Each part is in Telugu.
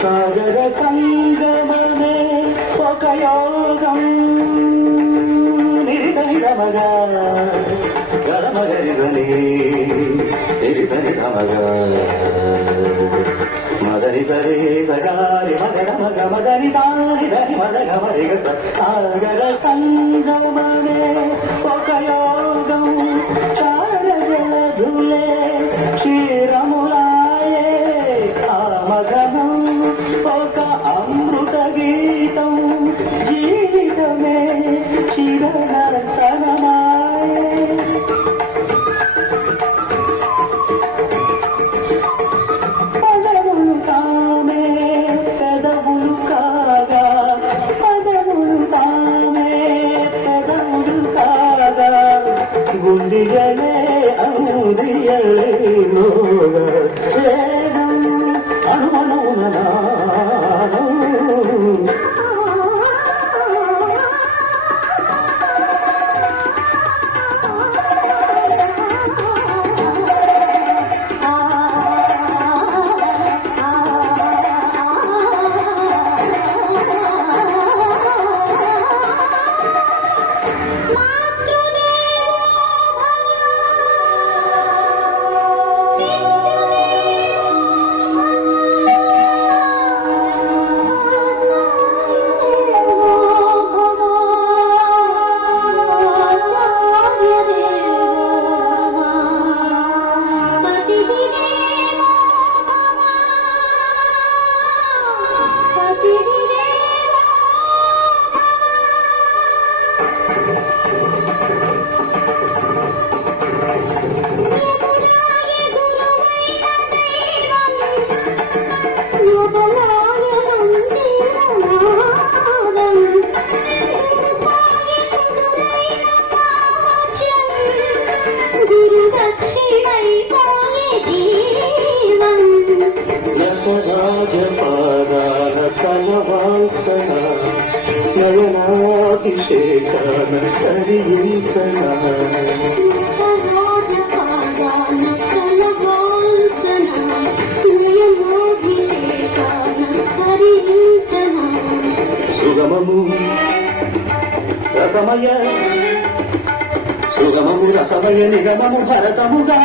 సాగర సంగమమే ఒక యోగం నిరిసనిగమగా గరమగరిదని నిరిసనిగమగా మదని సరే సగారి మదగమగ మదని సారి దని మదగమరిగ సాగర సంగమమే ఒక యోగం చారగలదులే క్షీరములాయే కామగమం ఒక అమృత గీతం జీవితమే చిరనర్తనమాయే పదములు తామే పెదవులు కాగా పదములు తామే పెదవులు కాగా గుండిగలే అందియలే మోగా రాజపాదాల కలవాల్సన నయనాభిషేకాన కరించన సుగమము రసమయ నిగమము భరతముగా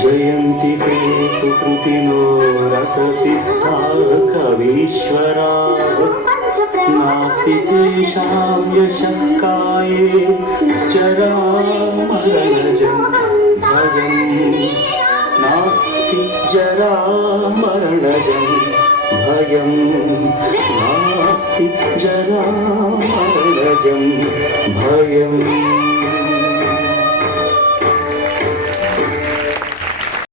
జయంతి సుకృతినో రససిద్ధా కవీశ్వరా నాస్తి తేషాం యశః కాయే జరామరణజం భయం నాస్తి జరామరణజం భయం నాస్తి జరామరణజం భయం